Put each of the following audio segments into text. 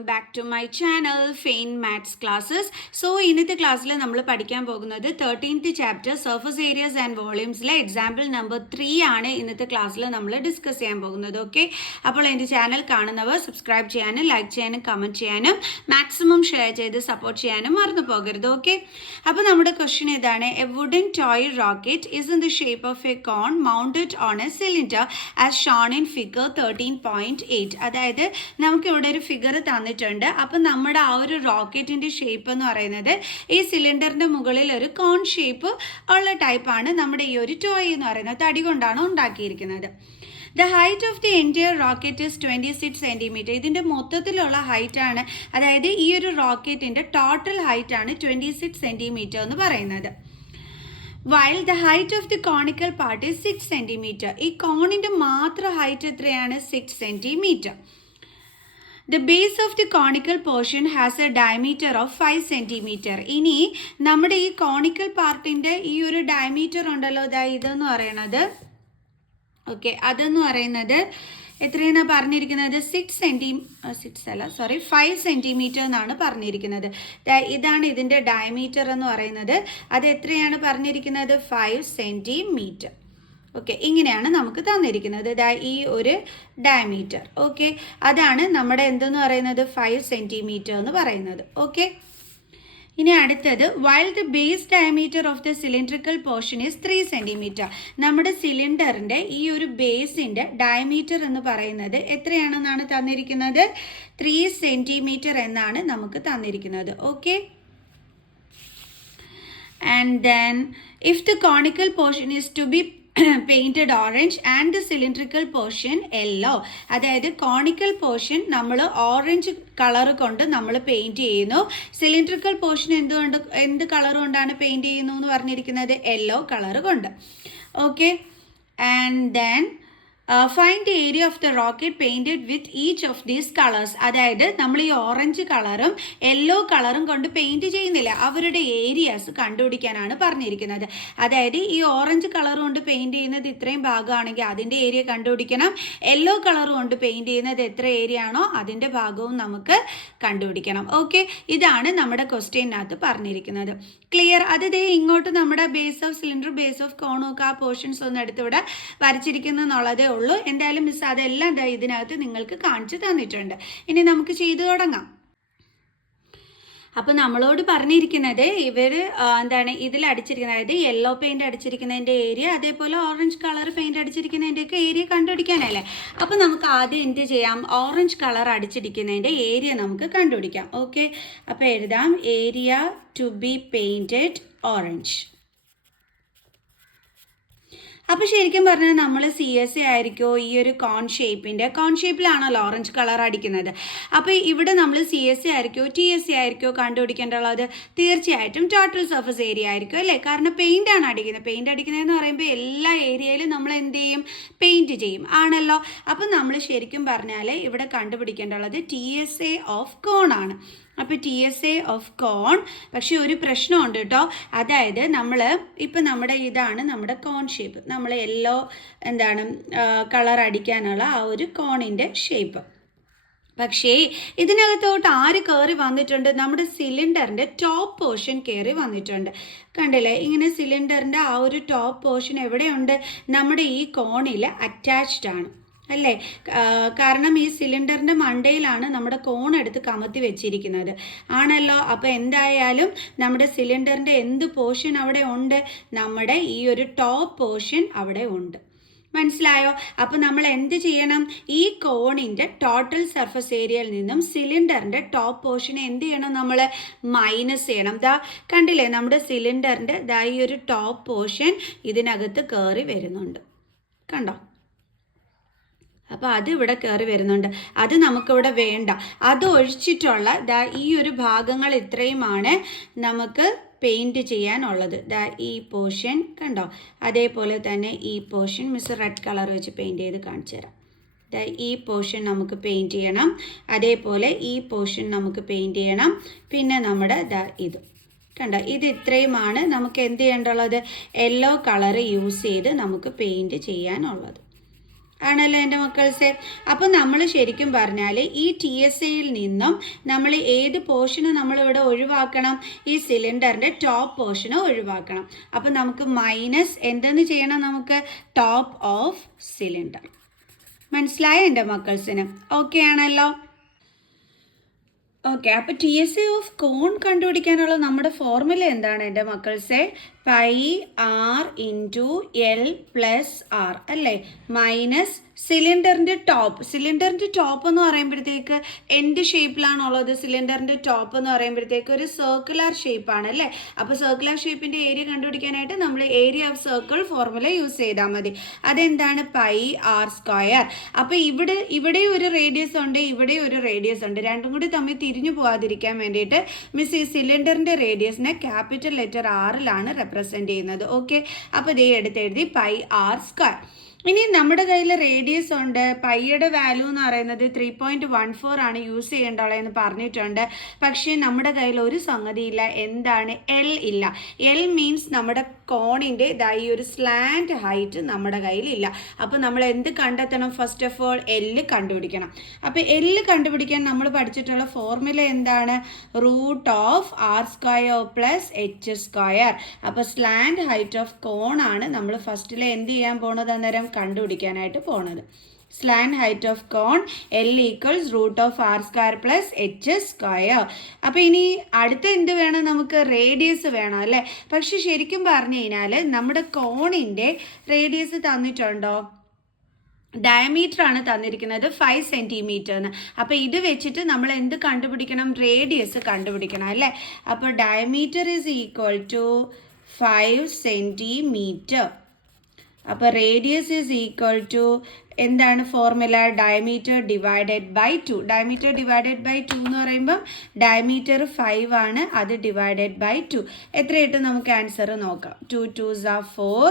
welcome back to my channel Fain Maths Classes. So ഇന്നത്തെ ക്ലാസ്സിൽ നമ്മൾ പഠിക്കാൻ പോകുന്നത് 13th chapter surface areas and വോളിയൂംസിലെ എക്സാമ്പിൾ നമ്പർ 3 ആണ് ഇന്നത്തെ ക്ലാസ്സിൽ നമ്മൾ ഡിസ്കസ് ചെയ്യാൻ പോകുന്നത്. ഓക്കെ, അപ്പോൾ എൻ്റെ ചാനൽ കാണുന്നവർ സബ്സ്ക്രൈബ് ചെയ്യാനും ലൈക്ക് ചെയ്യാനും കമൻറ്റ് ചെയ്യാനും മാക്സിമം ഷെയർ ചെയ്ത് സപ്പോർട്ട് ചെയ്യാനും മറന്നു പോകരുത്. ഓക്കെ, അപ്പോൾ നമ്മുടെ ക്വസ്റ്റ്യൻ ഇതാണ്: a wooden toy rocket is in the shape of a cone mounted on a cylinder as shown in figure 13.8. അതായത് നമുക്കിവിടെ ഒരു ഫിഗർ തന്നിട്ടുണ്ട്. അപ്പം നമ്മുടെ ആ ഒരു റോക്കറ്റിൻ്റെ ഷേപ്പ് എന്ന് പറയുന്നത് ഈ സിലിണ്ടറിൻ്റെ മുകളിൽ ഒരു കോൺ ഷേപ്പ് ഉള്ള ടൈപ്പാണ് നമ്മുടെ ഈ ഒരു ടോയ് എന്ന് പറയുന്നത്. തടി കൊണ്ടാണ് ഉണ്ടാക്കിയിരിക്കുന്നത്. The height of the entire rocket is 26 centimetre. ഇതിൻ്റെ മൊത്തത്തിലുള്ള ഹൈറ്റാണ്, അതായത് ഈ ഒരു റോക്കറ്റിൻ്റെ ടോട്ടൽ ഹൈറ്റാണ് 26 സെൻറ്റിമീറ്റർ എന്ന് പറയുന്നത്. While the height of the conical part is 6 centimeter. ഈ കോണിൻ്റെ മാത്രം ഹൈറ്റ് എത്രയാണ്? 6 centimeter. The base of the conical portion has a diameter of 5 centimeter. ഇനി നമ്മുടെ ഈ കോണിക്കൽ പാർട്ടിൻ്റെ ഈ ഒരു ഡയമീറ്റർ ഉണ്ടല്ലോ, ഇതെന്ന് പറയണത്, ഓക്കെ, അതെന്ന് പറയുന്നത് എത്രയാണ് പറഞ്ഞിരിക്കുന്നത്? 5 സെൻറ്റിമീറ്റർ എന്നാണ് പറഞ്ഞിരിക്കുന്നത്. ഇതാണ് ഇതിൻ്റെ ഡയമീറ്റർ എന്ന് പറയുന്നത്. അത് എത്രയാണ് പറഞ്ഞിരിക്കുന്നത്? 5 സെൻറ്റിമീറ്റർ. ഓക്കെ, ഇങ്ങനെയാണ് നമുക്ക് തന്നിരിക്കുന്നത്. ഈ ഒരു ഡയമീറ്റർ. ഓക്കെ, അതാണ് നമ്മുടെ എന്തെന്ന് പറയുന്നത്? 5 സെൻറ്റിമീറ്റർ എന്ന് പറയുന്നത്. ഓക്കെ, ഇനി അടുത്തത്, while the base diameter of the cylindrical portion is 3 centimetre. നമ്മുടെ സിലിണ്ടറിൻ്റെ ഈ ഒരു ബേസിൻ്റെ ഡയമീറ്റർ എന്ന് പറയുന്നത് എത്രയാണെന്നാണ് തന്നിരിക്കുന്നത്? 3 സെൻറ്റിമീറ്റർ എന്നാണ് നമുക്ക് തന്നിരിക്കുന്നത്. Okay, and then if the conical portion is to be painted orange and the cylindrical portion yellow. അതായത് കോണിക്കൽ പോർഷൻ നമ്മൾ ഓറഞ്ച് കളർ കൊണ്ട് നമ്മൾ പെയിൻറ്റ് ചെയ്യുന്നു. സിലിണ്ടറിക്കൽ പോർഷൻ എന്ത് കളർ കൊണ്ടാണ് പെയിൻറ്റ് ചെയ്യുന്നു എന്ന് പറഞ്ഞിരിക്കുന്നത്? യെല്ലോ കളർ കൊണ്ട്. Okay, and then find the area of the rocket painted with each of these colours. അതായത് നമ്മൾ ഈ ഓറഞ്ച് കളറും യെല്ലോ കളറും കൊണ്ട് പെയിൻറ്റ് ചെയ്യുന്നില്ല, അവരുടെ ഏരിയാസ് കണ്ടുപിടിക്കാനാണ് പറഞ്ഞിരിക്കുന്നത്. അതായത് ഈ ഓറഞ്ച് കളർ കൊണ്ട് പെയിൻറ്റ് ചെയ്യുന്നത് ഇത്രയും ഭാഗമാണെങ്കിൽ അതിൻ്റെ ഏരിയ കണ്ടുപിടിക്കണം. യെല്ലോ കളർ കൊണ്ട് പെയിൻറ്റ് ചെയ്യുന്നത് എത്ര ഏരിയ ആണോ അതിൻ്റെ ഭാഗവും നമുക്ക് കണ്ടുപിടിക്കണം. ഓക്കെ, ഇതാണ് നമ്മുടെ ക്വസ്റ്റ്യനകത്ത് പറഞ്ഞിരിക്കുന്നത്. ക്ലിയർ? അത് ഇങ്ങോട്ട് നമ്മുടെ base of cylinder, base of കോണൊക്കെ ആ പോർഷൻസ് ഒന്ന് എടുത്തിവിടെ വരച്ചിരിക്കുന്നു എന്നുള്ളതേ ഉള്ളൂ. എന്തായാലും മിസ് അതെല്ലാം ഇതിനകത്ത് നിങ്ങൾക്ക് കാണിച്ചു തന്നിട്ടുണ്ട്. ഇനി നമുക്ക് ചെയ്തു തുടങ്ങാം. അപ്പോൾ നമ്മളോട് പറഞ്ഞിരിക്കുന്നത് ഇതിൽ അടിച്ചിരിക്കുന്നത്, അതായത് യെല്ലോ പെയിൻറ് അടിച്ചിരിക്കുന്നതിൻ്റെ ഏരിയ, അതേപോലെ ഓറഞ്ച് കളർ പെയിൻറ് അടിച്ചിരിക്കുന്നതിൻ്റെയൊക്കെ ഏരിയ കണ്ടുപിടിക്കാനല്ലേ. അപ്പോൾ നമുക്ക് ആദ്യം എന്ത് ചെയ്യാം? ഓറഞ്ച് കളർ അടിച്ചിരിക്കുന്നതിൻ്റെ ഏരിയ നമുക്ക് കണ്ടുപിടിക്കാം. ഓക്കെ, അപ്പോൾ എഴുതാം area to be painted orange. അപ്പോൾ ശരിക്കും പറഞ്ഞാൽ നമ്മൾ CSA ആയിരിക്കുമോ ഈ ഒരു കോൺ ഷേപ്പിലാണല്ലോ ഓറഞ്ച് കളർ അടിക്കുന്നത്. അപ്പോൾ ഇവിടെ നമ്മൾ CSA ആയിരിക്കുമോ TSA ആയിരിക്കുമോ കണ്ടുപിടിക്കേണ്ടുള്ളത്? തീർച്ചയായിട്ടും ടോട്ടൽ സർഫസ് ഏരിയ ആയിരിക്കും അല്ലേ? കാരണം പെയിൻ്റാണ് അടിക്കുന്നത്. പെയിൻ്റ് അടിക്കുന്നതെന്ന് പറയുമ്പോൾ എല്ലാ ഏരിയയിലും നമ്മൾ എന്ത് ചെയ്യും? പെയിൻറ്റ് ചെയ്യും ആണല്ലോ. അപ്പം നമ്മൾ ശരിക്കും പറഞ്ഞാൽ ഇവിടെ കണ്ടുപിടിക്കേണ്ടുള്ളത് TSA ഓഫ് കോൺ ആണ്. അപ്പോൾ TSA ഓഫ് കോൺ. പക്ഷേ ഒരു പ്രശ്നമുണ്ട് കേട്ടോ. അതായത് ഇപ്പം ഇതാണ് നമ്മുടെ കോൺ ഷേപ്പ്. നമ്മൾ യെല്ലോ കളർ അടിക്കാനുള്ള ആ ഒരു കോണിൻ്റെ ഷേപ്പ്. പക്ഷേ ഇതിനകത്തോട്ട് ആര് കയറി വന്നിട്ടുണ്ട്? നമ്മുടെ സിലിണ്ടറിൻ്റെ ടോപ്പ് പോർഷൻ കയറി വന്നിട്ടുണ്ട്. കണ്ടില്ലേ? ഇങ്ങനെ സിലിണ്ടറിൻ്റെ ആ ഒരു ടോപ്പ് പോർഷൻ എവിടെയുണ്ട്? നമ്മുടെ ഈ കോണിൽ അറ്റാച്ച്ഡ് ആണ് അല്ലേ? കാരണം ഈ സിലിണ്ടറിൻ്റെ മണ്ടയിലാണ് നമ്മുടെ കോൺ എടുത്ത് കമത്തി വെച്ചിരിക്കുന്നത് ആണല്ലോ. അപ്പോൾ എന്തായാലും നമ്മുടെ സിലിണ്ടറിൻ്റെ എന്ത് പോർഷൻ അവിടെ ഉണ്ട്? നമ്മുടെ ഈ ഒരു ടോപ്പ് പോർഷൻ അവിടെ ഉണ്ട്. മനസ്സിലായോ? അപ്പോൾ നമ്മൾ എന്ത് ചെയ്യണം? ഈ കോണിൻ്റെ ടോട്ടൽ സർഫസ് ഏരിയയിൽ നിന്നും സിലിണ്ടറിൻ്റെ ടോപ്പ് പോർഷനെ എന്ത് ചെയ്യണം? നമ്മൾ മൈനസ് ചെയ്യണം. കണ്ടില്ലേ? നമ്മുടെ സിലിണ്ടറിൻ്റെ ഈ ഒരു ടോപ്പ് പോർഷൻ ഇതിനകത്ത് കയറി വരുന്നുണ്ട്. കണ്ടോ? അപ്പോൾ അത് ഇവിടെ കയറി വരുന്നുണ്ട്. അത് നമുക്കിവിടെ വേണ്ട. അത് ഒഴിച്ചിട്ടുള്ള ഈ ഒരു ഭാഗങ്ങൾ ഇത്രയുമാണ് നമുക്ക് പെയിൻറ്റ് ചെയ്യാനുള്ളത്. ഈ പോർഷൻ കണ്ടോ? അതേപോലെ തന്നെ ഈ പോർഷൻ മിസ് റെഡ് കളർ വെച്ച് പെയിൻറ്റ് ചെയ്ത് കാണിച്ചു തരാം. ഈ പോർഷൻ നമുക്ക് പെയിൻറ്റ് ചെയ്യണം. അതേപോലെ ഈ പോർഷൻ നമുക്ക് പെയിൻറ്റ് ചെയ്യണം. പിന്നെ നമ്മുടെ ഇത് കണ്ടോ? ഇത് ഇത്രയുമാണ് നമുക്ക് എന്ത് ചെയ്യേണ്ടുള്ളത്? യെല്ലോ കളർ യൂസ് ചെയ്ത് നമുക്ക് പെയിൻറ്റ് ചെയ്യാനുള്ളത്. ആണല്ലോ എൻ്റെ മക്കൾസെ. അപ്പോൾ നമ്മൾ ശരിക്കും പറഞ്ഞാൽ ഈ ടി എസ് എയിൽ നിന്നും നമ്മൾ ഏത് പോർഷന് നമ്മളിവിടെ ഒഴിവാക്കണം? ഈ സിലിണ്ടറിൻ്റെ ടോപ്പ് പോർഷന് ഒഴിവാക്കണം. അപ്പോൾ നമുക്ക് മൈനസ് എന്തെന്ന് ചെയ്യണം? നമുക്ക് ടോപ്പ് ഓഫ് സിലിണ്ടർ. മനസ്സിലായോ എൻ്റെ മക്കൾസിന്? ഓക്കെ ആണല്ലോ. ഓക്കെ, അപ്പോൾ T S A of cone കണ്ടുപിടിക്കാനുള്ള നമ്മുടെ ഫോർമുല എന്താണ് എൻ്റെ മക്കൾസെ? Pi r into l plus r അല്ലേ, മൈനസ് സിലിണ്ടറിൻ്റെ ടോപ്പ് എന്ന് പറയുമ്പോഴത്തേക്ക് എന്ത് ഷേപ്പിലാണുള്ളത്? സിലിണ്ടറിൻ്റെ ടോപ്പ് എന്ന് പറയുമ്പോഴത്തേക്ക് ഒരു സർക്കുലർ ഷേപ്പാണ് അല്ലേ. അപ്പോൾ സർക്കുലർ ഷേപ്പിൻ്റെ ഏരിയ കണ്ടുപിടിക്കാനായിട്ട് നമ്മൾ area of circle formula use ചെയ്താൽ മതി. അതെന്താണ്? Pi r square. അപ്പോൾ ഇവിടെ ഒരു റേഡിയസ് ഉണ്ട്, ഇവിടെ ഒരു റേഡിയസ് ഉണ്ട്. രണ്ടും കൂടി തമ്മിൽ തിരിഞ്ഞു പോകാതിരിക്കാൻ വേണ്ടിയിട്ട് മിസ് ഈ സിലിണ്ടറിൻ്റെ റേഡിയസിനെ ക്യാപിറ്റൽ ലെറ്റർ ആറിലാണ് റെപ്രസെൻറ്റ് ചെയ്യുന്നത്. ഓക്കെ, അപ്പോൾ ഇതേ എടുത്തെഴുതി പൈ ആർ സ്ക്വയർ. ഇനി നമ്മുടെ കയ്യിൽ റേഡിയസ് ഉണ്ട്. പൈയുടെ വാല്യൂ എന്ന് പറയുന്നത് 3.14 ആണ് യൂസ് ചെയ്യേണ്ടതെന്ന് പറഞ്ഞിട്ടുണ്ട്. പക്ഷേ നമ്മുടെ കയ്യിൽ ഒരു സംഗതിയില്ല. എന്താണ്? എൽ ഇല്ല. എൽ മീൻസ് നമ്മുടെ കോണിൻ്റെ ഈ ഒരു സ്ലാൻഡ് ഹൈറ്റ് നമ്മുടെ കയ്യിലില്ല. അപ്പോൾ നമ്മൾ എന്ത് കണ്ടെത്തണം? ഫസ്റ്റ് ഓഫ് ഓൾ എല്ല് കണ്ടുപിടിക്കണം. അപ്പോൾ എല്ല് കണ്ടുപിടിക്കാൻ നമ്മൾ പഠിച്ചിട്ടുള്ള ഫോർമുല എന്താണ്? Root of r square plus h square. അപ്പോൾ സ്ലാൻഡ് ഹൈറ്റ് ഓഫ് കോൺ ആണ് നമ്മൾ ഫസ്റ്റിൽ എന്ത് ചെയ്യാൻ പോണത്? അന്നേരം കണ്ടുപിടിക്കാനായിട്ട് പോണത്. Slant height of cone l equals root of r square plus h square. അപ്പോൾ ഇനി അടുത്ത എന്ത് വേണം? നമുക്ക് റേഡിയസ് വേണം അല്ലേ. പക്ഷെ ശരിക്കും പറഞ്ഞു കഴിഞ്ഞാൽ നമ്മുടെ കോണിൻ്റെ റേഡിയസ് തന്നിട്ടുണ്ടോ? ഡയമീറ്റർ ആണ് തന്നിരിക്കുന്നത് 5 സെൻറ്റിമീറ്റർ. അപ്പോൾ ഇത് വെച്ചിട്ട് നമ്മൾ എന്ത് കണ്ടുപിടിക്കണം? റേഡിയസ് കണ്ടുപിടിക്കണം അല്ലേ. അപ്പോൾ diameter is equal to 5 centimetre. അപ്പോൾ റേഡിയസ് ഈസ് ഈക്വൽ ടു എന്താണ് formula? Diameter divided by 2. Diameter divided by 2 എന്ന് പറയുമ്പം ഡയമീറ്റർ 5 ആണ്, അത് ഡിവൈഡഡ് ബൈ 2. എത്ര കിട്ടും? നമുക്ക് ആൻസർ നോക്കാം. 2 2s are 4,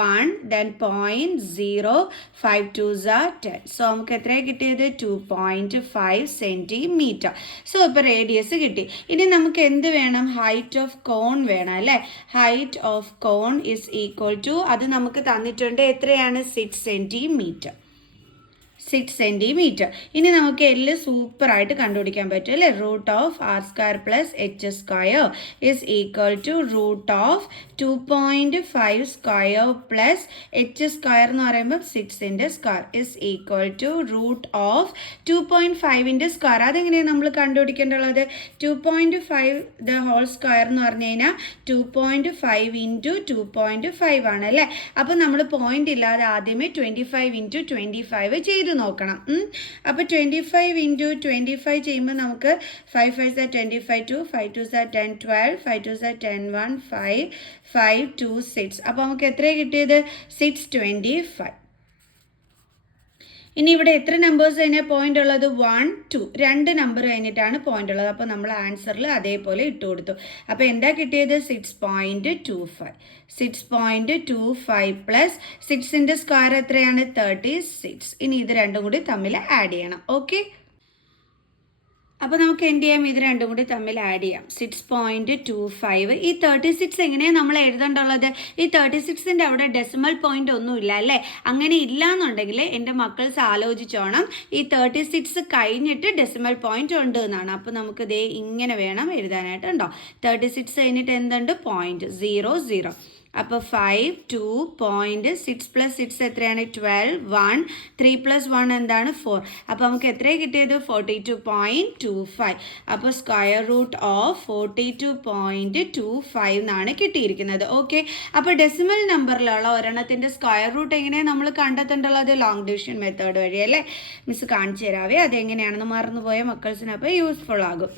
1, then 0.0, 5 2s are 10. So നമുക്ക് എത്രയാണ് കിട്ടിയത്? 2.5 സെൻറ്റിമീറ്റർ. സോ ഇപ്പോൾ റേഡിയസ് കിട്ടി. ഇനി നമുക്ക് എന്ത് വേണം? ഹൈറ്റ് ഓഫ് കോൺ വേണം അല്ലേ. Height of cone is equal to, അത് നമുക്ക് തന്നിട്ടുണ്ട്, എത്രയാണ്? 6 സെൻറ്റിമീറ്റർ. 6 സെൻറ്റിമീറ്റർ. ഇനി നമുക്ക് എല്ല് സൂപ്പറായിട്ട് കണ്ടുപിടിക്കാൻ പറ്റും അല്ലേ. Root of r square plus h square is equal to root of 2.5 square plus h square എന്ന് പറയുമ്പോൾ 6ൻ്റെ square is equal to root of 2.5ൻ്റെ സ്ക്വയർ. അതെങ്ങനെയാണ് നമ്മൾ കണ്ടുപിടിക്കേണ്ടത്? 2.5 ദ ഹോൾ സ്ക്വയർ എന്ന് പറഞ്ഞു കഴിഞ്ഞാൽ 2.5 ഇൻറ്റു 2.5 ആണ് അല്ലേ. അപ്പോൾ നമ്മൾ പോയിന്റ് ഇല്ലാതെ ആദ്യമേ 25 ഇൻറ്റു 25 ചെയ്തു നോക്കണം. അപ്പോൾ 25 ഇൻറ്റു 25 ചെയ്യുമ്പോൾ നമുക്ക് 5 5s are 25, 2 5 2s are 10, 12, 5 2s are 10, 1 5 5 2 6. അപ്പോൾ നമുക്ക് എത്രയാണ് കിട്ടിയത്? 625. ഇനി ഇവിടെ എത്ര നമ്പേഴ്സ് കഴിഞ്ഞാൽ പോയിന്റ് ഉള്ളത്? 1 2, 2 നമ്പർ കഴിഞ്ഞിട്ടാണ് പോയിന്റ് ഉള്ളത്. അപ്പോൾ നമ്മൾ ആൻസറിൽ അതേപോലെ ഇട്ട് കൊടുത്തു. അപ്പോൾ എന്താ കിട്ടിയത്? 6.25. 6.25 പ്ലസ് 6ൻ്റെ സ്ക്വയർ എത്രയാണ്? 36. ഇനി ഇത് രണ്ടും കൂടി തമ്മിൽ ആഡ് ചെയ്യണം. ഓക്കെ, അപ്പോൾ നമുക്ക് എന്ത് ചെയ്യാം? ഇത് രണ്ടും കൂടി തമ്മിൽ ആഡ് ചെയ്യാം. 6.25. ഈ 36 എങ്ങനെയാണ് നമ്മൾ എഴുതേണ്ടുള്ളത്? ഈ 36ൻ്റെ അവിടെ ഡെസിമൽ പോയിന്റ് ഒന്നുമില്ല അല്ലേ. അങ്ങനെ ഇല്ല എന്നുണ്ടെങ്കിൽ എൻ്റെ മക്കൾസ് ആലോചിച്ചോണം, ഈ 36 കഴിഞ്ഞിട്ട് ഡെസിമൽ പോയിന്റ് ഉണ്ട് എന്നാണ്. അപ്പോൾ നമുക്ക് ദേ ഇങ്ങനെ വേണം എഴുതാനായിട്ട്. ഉണ്ടോ? 36 കഴിഞ്ഞിട്ട് എന്തുണ്ട്? പോയിന്റ് 0 0. അപ്പോൾ 5 2.6 പ്ലസ് 6 എത്രയാണ്? 12, 1 3 പ്ലസ് 1 എന്താണ്? 4. അപ്പോൾ നമുക്ക് എത്രയാണ് കിട്ടിയത്? 42.25. അപ്പോൾ സ്ക്വയർ റൂട്ട് ഓഫ് 42.25 എന്നാണ് കിട്ടിയിരിക്കുന്നത്. ഓക്കെ, അപ്പോൾ ഡെസിമൽ നമ്പറിലുള്ള ഒരെണ്ണത്തിൻ്റെ സ്ക്വയർ റൂട്ട് എങ്ങനെയാണ് നമ്മൾ കണ്ടെത്തേണ്ടുള്ളത്? ലോങ് ഡിവിഷൻ മെത്തേഡ് വഴി അല്ലേ. മിസ് കാണിച്ചു തരാവേ, അതെങ്ങനെയാണെന്ന് മറന്നുപോയ മക്കൾസിന് അപ്പോൾ യൂസ്ഫുൾ ആകും.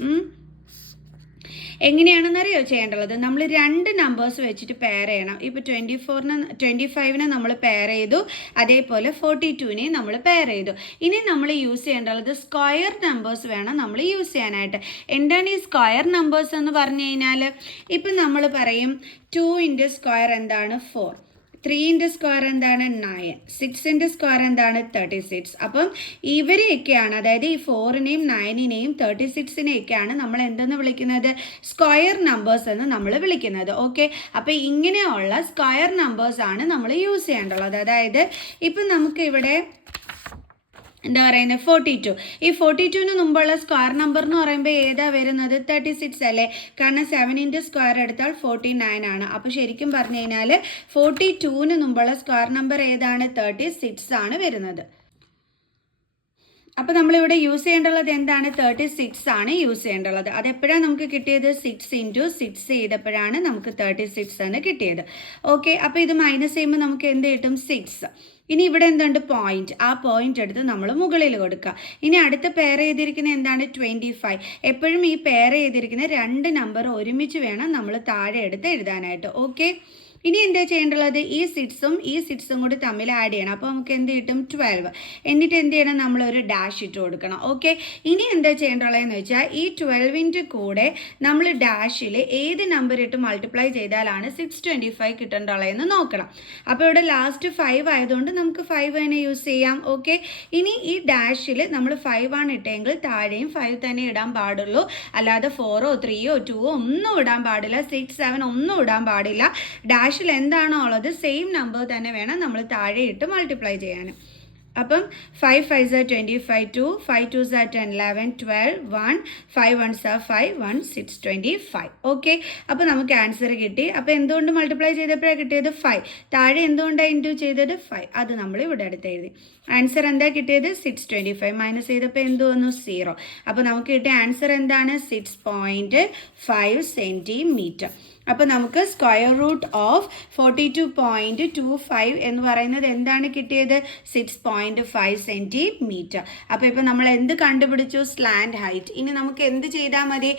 എങ്ങനെയാണെന്നറിയോ ചെയ്യേണ്ടത്? നമ്മൾ 2 നമ്പേഴ്സ് വെച്ചിട്ട് പെയർ ചെയ്യണം. ഇപ്പോൾ 25നെ നമ്മൾ പെയർ ചെയ്തു, അതേപോലെ 42നെ നമ്മൾ പെയർ ചെയ്തു. ഇനി നമ്മൾ യൂസ് ചെയ്യേണ്ടത് സ്ക്വയർ നമ്പേഴ്സ് വേണം നമ്മൾ യൂസ് ചെയ്യാനായിട്ട്. എന്താണ് ഈ സ്ക്വയർ നമ്പേഴ്സ് എന്ന് പറഞ്ഞു കഴിഞ്ഞാൽ, ഇപ്പം നമ്മൾ പറയും 2ൻ്റെ സ്ക്വയർ എന്താണ്? 4. 3ൻ്റെ സ്ക്വയർ എന്താണ്? 9. 6ൻ്റെ സ്ക്വയർ എന്താണ്? 36. അപ്പം ഇവരെയൊക്കെയാണ്, അതായത് ഈ 4നെയും 9നെയും 36നെയൊക്കെയാണ് നമ്മൾ എന്തെന്ന് വിളിക്കുന്നത്? സ്ക്വയർ നമ്പേഴ്സ് എന്ന് നമ്മൾ വിളിക്കുന്നത്. ഓക്കെ, അപ്പോൾ ഇങ്ങനെയുള്ള സ്ക്വയർ നമ്പേഴ്സാണ് നമ്മൾ യൂസ് ചെയ്യേണ്ടത്. അതായത് ഇപ്പം നമുക്ക് ഇവിടെ എന്താ പറയുന്നത് 42. ഈ 42ന് മുമ്പുള്ള സ്ക്വയർ നമ്പർ എന്ന് പറയുമ്പോൾ ഏതാ വരുന്നത് 36 അല്ലേ, കാരണം 7 സ്ക്വയർ എടുത്താൽ 49 ആണ്. അപ്പോൾ ശരിക്കും പറഞ്ഞു കഴിഞ്ഞാൽ 42ന് മുമ്പുള്ള സ്ക്വയർ നമ്പർ ഏതാണ് 36 ആണ് വരുന്നത്. അപ്പോൾ നമ്മളിവിടെ യൂസ് ചെയ്യേണ്ടുള്ളത് എന്താണ് 36 ആണ് യൂസ് ചെയ്യേണ്ടുള്ളത്. അതെപ്പോഴാണ് നമുക്ക് കിട്ടിയത് 6 × 6 ചെയ്തപ്പോഴാണ് നമുക്ക് 36 എന്ന് കിട്ടിയത്. ഓക്കെ, അപ്പോൾ ഇത് മൈനസ് ചെയ്യുമ്പോൾ നമുക്ക് എന്ത് കിട്ടും 6. ഇനി ഇവിടെ എന്തുണ്ട് പോയിന്റ്, ആ പോയിന്റ് എടുത്ത് നമ്മൾ മുകളിൽ കൊടുക്കുക. ഇനി അടുത്ത പെയർ ചെയ്തിരിക്കുന്ന എന്താണ് 25. എപ്പോഴും ഈ പെയർ ചെയ്തിരിക്കുന്ന 2 നമ്പർ ഒരുമിച്ച് വേണം നമ്മൾ താഴെ എടുത്ത് എഴുതാനായിട്ട്. ഓക്കെ, ഇനി എന്താ ചെയ്യേണ്ടുള്ളത് ഈ 6ഉം ഈ 6ഉം കൂടി തമ്മിൽ ആഡ് ചെയ്യണം. അപ്പോൾ നമുക്ക് എന്ത് കിട്ടും 12. എന്നിട്ട് എന്ത് ചെയ്യണം, നമ്മളൊരു ഡാഷ് ഇട്ട് കൊടുക്കണം. ഓക്കെ, ഇനി എന്താ ചെയ്യേണ്ടുള്ളതെന്ന് വെച്ചാൽ ഈ 12ൻ്റെ കൂടെ നമ്മൾ ഡാഷിൽ ഏത് നമ്പർ ഇട്ട് മൾട്ടിപ്ലൈ ചെയ്താലാണ് 625 കിട്ടേണ്ടുള്ളതെന്ന് നോക്കണം. അപ്പോൾ ഇവിടെ ലാസ്റ്റ് 5 ആയതുകൊണ്ട് നമുക്ക് 5 തന്നെ യൂസ് ചെയ്യാം. ഓക്കെ, ഇനി ഈ ഡാഷിൽ നമ്മൾ 5 ആണ് ഇട്ടെങ്കിൽ താഴെയും 5 തന്നെ ഇടാൻ പാടുള്ളൂ, അല്ലാതെ 4ഓ 3ഓ 2ഓ ഒന്നും ഇടാൻ പാടില്ല, 6 7 ഒന്നും ഇടാൻ പാടില്ല. ഡാഷിൽ എന്താണോ ഉള്ളത് സെയിം നമ്പർ തന്നെ വേണം നമ്മൾ താഴെ ഇട്ട് മൾട്ടിപ്ലൈ ചെയ്യാൻ. അപ്പം 5 5s are 25, 2 5 2s are 10 11 12 1 5 1s are 5 1 6 25. Okay, അപ്പോൾ നമുക്ക് ആൻസർ കിട്ടി. അപ്പോൾ എന്തുകൊണ്ട് മൾട്ടിപ്ലൈ ചെയ്തപ്പോഴാണ് കിട്ടിയത് 5, താഴെ എന്തുകൊണ്ടാണ് ഇൻറ്റു ചെയ്തത് 5, അത് നമ്മൾ ഇവിടെ അടുത്ത് എഴുതി. ആൻസർ എന്താ കിട്ടിയത് 625. മൈനസ് ചെയ്തപ്പോൾ എന്ത് വന്നു 0. അപ്പോൾ നമുക്ക് കിട്ടിയ ആൻസർ എന്താണ് 6.5 സെൻറ്റിമീറ്റർ. അപ്പോൾ നമുക്ക് സ്ക്വയർ റൂട്ട് ഓഫ് 42.25 എന്ന് പറയുന്നത് എന്താണ് കിട്ടിയത് 6.5 സെൻറ്റിമീറ്റർ. അപ്പോൾ ഇപ്പോൾ നമ്മൾ എന്ത് കണ്ടുപിടിച്ചു സ്ലാൻഡ് ഹൈറ്റ്. ഇനി നമുക്ക് എന്ത് ചെയ്താൽ മതി,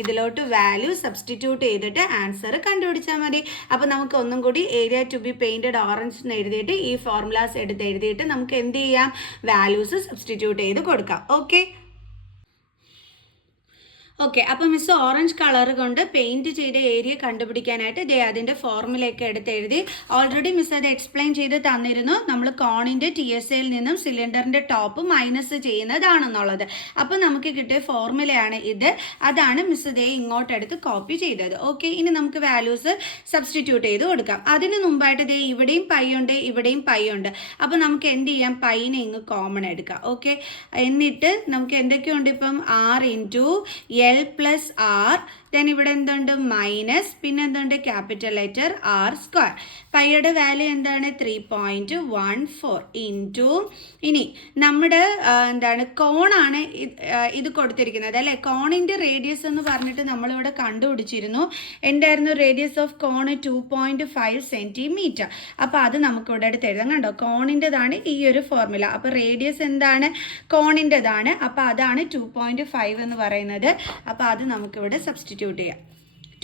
ഇതിലോട്ട് വാല്യൂ സബ്സ്റ്റിറ്റ്യൂട്ട് ചെയ്തിട്ട് ആൻസർ കണ്ടുപിടിച്ചാൽ മതി. അപ്പോൾ നമുക്ക് ഒന്നും കൂടി area to be painted orange എന്ന് എഴുതിയിട്ട് ഈ ഫോർമുലാസ് എടുത്ത് എഴുതിയിട്ട് നമുക്ക് എന്ത് ചെയ്യാം വാല്യൂസ് സബ്സ്റ്റിറ്റ്യൂട്ട് ചെയ്ത് കൊടുക്കാം. ഓക്കെ, ഓക്കെ, അപ്പോൾ മിസ് ഓറഞ്ച് കളർ കൊണ്ട് പെയിൻറ്റ് ചെയ്ത ഏരിയ കണ്ടുപിടിക്കാനായിട്ട് അതിൻ്റെ ഫോർമുലയൊക്കെ എടുത്ത് എഴുതി. ഓൾറെഡി മിസ് അത് എക്സ്പ്ലെയിൻ ചെയ്ത് തന്നിരുന്നു, നമ്മൾ കോണിൻ്റെ TSAയിൽ നിന്നും സിലിണ്ടറിൻ്റെ ടോപ്പ് മൈനസ് ചെയ്യുന്നതാണെന്നുള്ളത്. അപ്പോൾ നമുക്ക് കിട്ടിയ ഫോർമുലയാണ് ഇത്, അതാണ് മിസ് ഇങ്ങോട്ടെടുത്ത് കോപ്പി ചെയ്തത്. ഓക്കെ, ഇനി നമുക്ക് വാല്യൂസ് സബ്സ്റ്റിറ്റ്യൂട്ട് ചെയ്ത് കൊടുക്കാം. അതിന് മുമ്പായിട്ട് ഇവിടെയും പൈ ഉണ്ട് ഇവിടെയും പൈ ഉണ്ട്. അപ്പോൾ നമുക്ക് എന്ത് ചെയ്യാം, പൈനെ ഇങ്ങ് കോമൺ എടുക്കാം. ഓക്കെ, എന്നിട്ട് നമുക്ക് എന്തൊക്കെയുണ്ട് ഇപ്പം R × L + R, ദെൻ ഇവിടെ എന്തുണ്ട് മൈനസ്, പിന്നെ എന്തുണ്ട് ക്യാപിറ്റൽ ലെറ്റർ R². പൈയുടെ വാല്യൂ എന്താണ് 3.14 ഇൻറ്റു, ഇനി നമ്മുടെ എന്താണ് കോണാണ് ഇത് കൊടുത്തിരിക്കുന്നത് അല്ലേ. കോണിൻ്റെ റേഡിയസ് എന്ന് പറഞ്ഞിട്ട് നമ്മളിവിടെ കണ്ടുപിടിച്ചിരുന്നു. എന്തായിരുന്നു റേഡിയസ് ഓഫ് കോണ് 2.5 സെൻറ്റിമീറ്റർ. അപ്പോൾ അത് നമുക്കിവിടെ അടുത്ത് എഴുതാം. കണ്ടോ, കോണിൻ്റെതാണ് ഈ ഒരു ഫോർമുല. അപ്പോൾ റേഡിയസ് എന്താണ് കോണിൻ്റെതാണ്, അപ്പോൾ അതാണ് 2.5 എന്ന് പറയുന്നത്. അപ്പോൾ അത് നമുക്കിവിടെ സബ്സ്റ്റിറ്റ്യൂട്ട് ചെയ്യാം.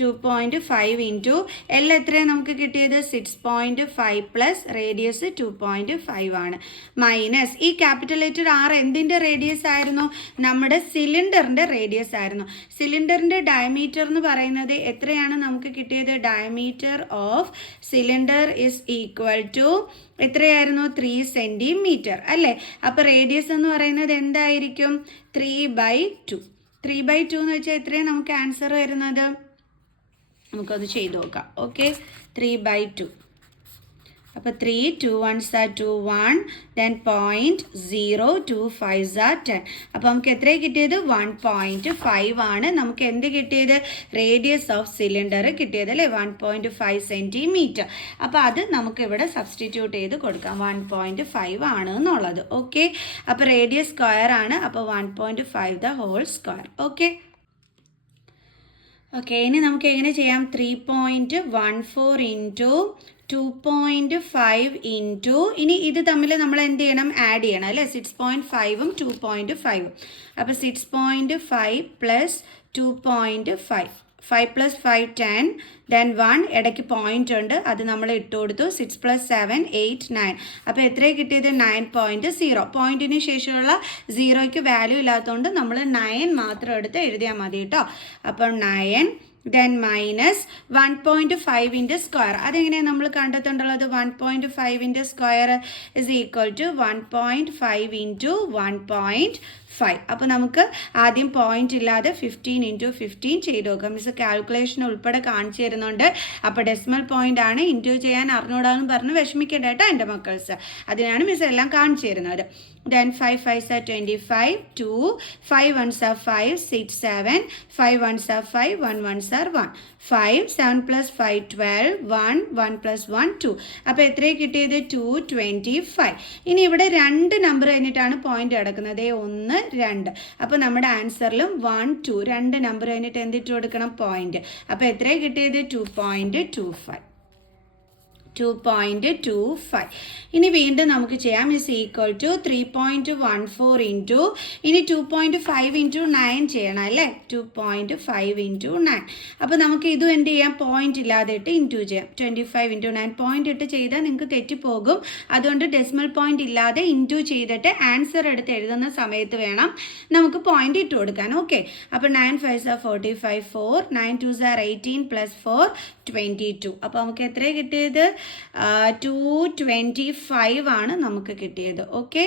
2.5 ഇൻറ്റു L എത്രയാണ് നമുക്ക് കിട്ടിയത് 6.5 പ്ലസ് റേഡിയസ് 2.5 ആണ്, മൈനസ് ഈ ക്യാപിറ്റൽ ലെറ്റർ R എന്തിൻ്റെ റേഡിയസ് ആയിരുന്നു, നമ്മുടെ സിലിണ്ടറിൻ്റെ റേഡിയസ് ആയിരുന്നു. സിലിണ്ടറിൻ്റെ ഡയമീറ്റർ എന്ന് പറയുന്നത് എത്രയാണ് നമുക്ക് കിട്ടിയത്, diameter of cylinder is equal to എത്രയായിരുന്നു 3 സെൻറ്റിമീറ്റർ അല്ലേ. അപ്പോൾ റേഡിയസ് എന്ന് പറയുന്നത് എന്തായിരിക്കും 3/2. 3/2 എന്ന് വെച്ചാൽ എത്രയാണ് നമുക്ക് ആൻസർ വരുന്നത്, നമുക്കത് ചെയ്ത് നോക്കാം. ഓക്കെ, 3/2. അപ്പോൾ 3 2 1s are 2 1, then 0.0 2 5s are 10. അപ്പോൾ നമുക്ക് എത്ര കിട്ടിയത് 1.5 ആണ് നമുക്ക് എന്ത് കിട്ടിയത് റേഡിയസ് ഓഫ് സിലിണ്ടർ കിട്ടിയത് അല്ലേ, 1.5 സെൻറ്റിമീറ്റർ. അപ്പോൾ അത് നമുക്ക് ഇവിടെ സബ്സ്റ്റിറ്റ്യൂട്ട് ചെയ്ത് കൊടുക്കാം, 1.5 ആണ് എന്നുള്ളത്. ഓക്കെ, അപ്പോൾ റേഡിയസ് സ്ക്വയർ ആണ്, അപ്പോൾ 1.5 the whole square. Okay, okay, ഇനി നമുക്ക് എങ്ങനെ ചെയ്യാം, 3.14 ഇൻറ്റു 2.5 ഇൻറ്റു, ഇനി ഇത് തമ്മിൽ നമ്മൾ എന്ത് ചെയ്യണം ആഡ് ചെയ്യണം അല്ലേ, 6.5ഉം 2.5ഉം. അപ്പോൾ 6.5 പ്ലസ് 2.5, 5 + 5 10, ദെൻ 1 ഇടയ്ക്ക് പോയിൻ്റ് ഉണ്ട്, അത് നമ്മൾ ഇട്ട് കൊടുത്തു. 6 + 7 8 9. അപ്പോൾ എത്രയാണ് കിട്ടിയത് 9.0. പോയിൻറ്റിന് ശേഷമുള്ള 0യ്ക്ക് വാല്യൂ ഇല്ലാത്തതുകൊണ്ട് നമ്മൾ 9 മാത്രം എടുത്ത് എഴുതിയാൽ മതി കേട്ടോ. അപ്പം 9, ദെൻ മൈനസ് 1.5ൻ്റെ സ്ക്വയർ. അതെങ്ങനെയാണ് നമ്മൾ കണ്ടെത്തേണ്ടുള്ളത്, 1.5ൻ്റെ square is equal to 1.5 into 1.5 5. അപ്പോൾ നമുക്ക് ആദ്യം പോയിന്റ് ഇല്ലാതെ 15 ഇൻറ്റു 15 ചെയ്ത് നോക്കാം. മിസ് കാൽക്കുലേഷൻ ഉൾപ്പെടെ കാണിച്ചു തരുന്നുണ്ട്. അപ്പോൾ ഡെസിമൽ പോയിന്റ് ആണ്, ഇൻറ്റു ചെയ്യാൻ അറിഞ്ഞൂടാന്ന് പറഞ്ഞ് വിഷമിക്കേണ്ട കേട്ടോ എൻ്റെ മക്കൾസ്. അതിനാണ് മിസ് എല്ലാം കാണിച്ചു തരുന്നത്. Then 5 5s are 25, 2, 5 1s are 5, 6, 7, 5 1s are 5, 1 1s are 1, 5, 7 plus 5, 12, 1, 1 plus 1, 2. അപ്പോൾ എത്രയാണ് കിട്ടിയത്? 225. ഇനി ഇവിടെ 2 നമ്പർ കഴിഞ്ഞിട്ടാണ് പോയിന്റ് കിടക്കുന്നത്, 1 2. അപ്പോൾ നമ്മുടെ ആൻസറിലും 1 2 2 നമ്പർ കഴിഞ്ഞിട്ട് എന്തിട്ട് കൊടുക്കണം? പോയിന്റ്. അപ്പോൾ എത്രയാണ് കിട്ടിയത്? 2.25. 2.25. ഇനി വീണ്ടും നമുക്ക് ചെയ്യാം. ഇസ് ഈക്വൽ ടു 3.14 ഇൻറ്റു, ഇനി 2.5 ഇൻറ്റു 9 ചെയ്യണം അല്ലേ? 2.5 ഇൻറ്റു 9. അപ്പോൾ നമുക്ക് ഇതും എന്ത് ചെയ്യാം? പോയിന്റ് ഇല്ലാതെ ഇട്ട് ഇൻറ്റു ചെയ്യാം. 25 ഇൻറ്റു 9 പോയിന്റ് ഇട്ട് ചെയ്താൽ നിങ്ങൾക്ക് തെറ്റിപ്പോകും. അതുകൊണ്ട് ഡെസിമൽ പോയിന്റ് ഇല്ലാതെ ഇൻറ്റു ചെയ്തിട്ട് ആൻസർ എടുത്ത് എഴുതുന്ന സമയത്ത് വേണം നമുക്ക് പോയിന്റ് ഇട്ട് കൊടുക്കാൻ. ഓക്കെ, അപ്പോൾ 9 5s are 45, 4, 9 2s are 18 plus 4, 22. അപ്പോൾ നമുക്ക് എത്രയാണ് കിട്ടിയത്? 225 ആണ് നമുക്ക് കിട്ടിയത്. ഓക്കെ,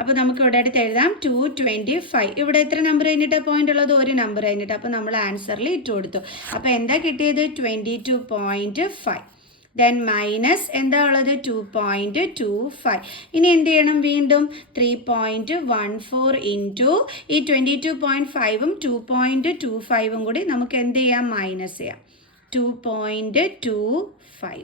അപ്പോൾ നമുക്ക് ഇവിടെ അടുത്ത് എഴുതാം 225. ഇവിടെ എത്ര നമ്പർ കഴിഞ്ഞിട്ട് പോയിന്റ് ഉള്ളത്? ഒരു നമ്പർ കഴിഞ്ഞിട്ട്. അപ്പോൾ നമ്മൾ ആൻസറിൽ ഇട്ട് കൊടുത്തു. അപ്പോൾ എന്താ കിട്ടിയത്? 22.5. ദെൻ മൈനസ് എന്താ ഉള്ളത്? 2.25. ഇനി എന്ത് ചെയ്യണം? വീണ്ടും 3.14 ഇൻറ്റു ഈ 22.5ഉം 2.25ഉം കൂടി നമുക്ക് എന്ത് ചെയ്യാം? മൈനസ് ചെയ്യാം. 2.25.